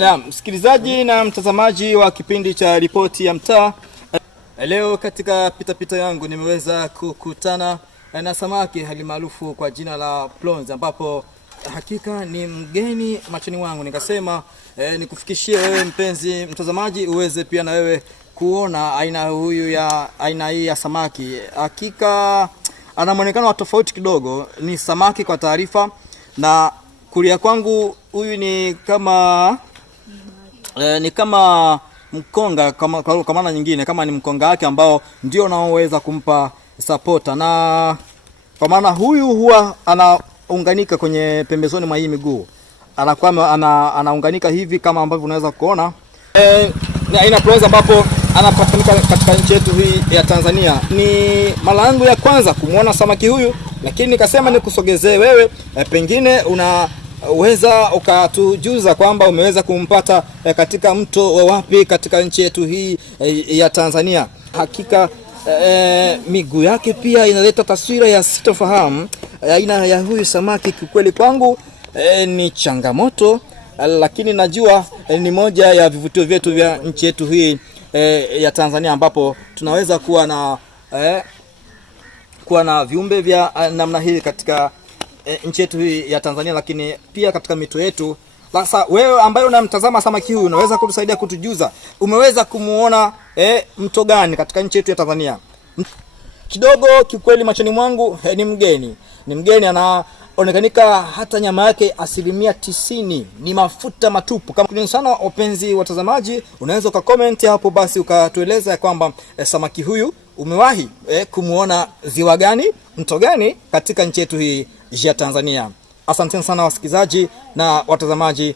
Naam, msikilizaji na mtazamaji wa kipindi cha Ripoti ya Mtaa. Leo katika pitapita yangu nimeweza kukutana na samaki halimaarufu kwa jina la Prawns, ambapo hakika ni mgeni machoni wangu. Nikasema nikufikishie wewe mpenzi mtazamaji uweze pia na wewe kuona aina hii ya samaki. Hakika ana muonekano wa tofauti kidogo. Ni samaki kwa taarifa, na kulia kwangu huyu ni kama mkonga kwa maana nyingine, kama ni mkonga wake ambao ndio unaoweza kumpa supporta, na kwa maana huyu huwa anaunganika kwenye pembezoni mwa hii miguu, anakuwa anaunganika hivi kama ambavyo unaweza kuona. Ni aina Prawns ambapo anapatikana katika nchi yetu hii ya Tanzania. Ni mara yangu ya kwanza kumuona samaki huyu, lakini nikasema nikusogezee wewe, pengine unaweza ukatujuza kwamba umeweza kumpata katika mto wapi katika nchi yetu hii ya Tanzania. Hakika miguu yake pia inaleta taswira ya sitofahamu. Aina ya huyu samaki kikweli kwangu ni changamoto, lakini najua ni moja ya vivutio vyetu vya nchi yetu hii ya Tanzania, ambapo tunaweza kuwa na viumbe vya namna hii katika nchi yetu hii ya Tanzania, lakini pia katika mito yetu. Sasa wewe ambaye unamtazama samaki huyu, unaweza kutusaidia kutujuza umeweza kumuona mto gani katika nchi yetu ya Tanzania? Kidogo kikweli machoni mwangu ni mgeni, anaonekanika hata nyama yake 90% ni mafuta matupu. Kama sana wapenzi watazamaji, unaweza ukacomment hapo basi ukatueleza kwamba samaki huyu umewahi kumuona ziwa gani, mto gani katika nchi yetu hii ya Tanzania. Asante sana wasikilizaji na watazamaji.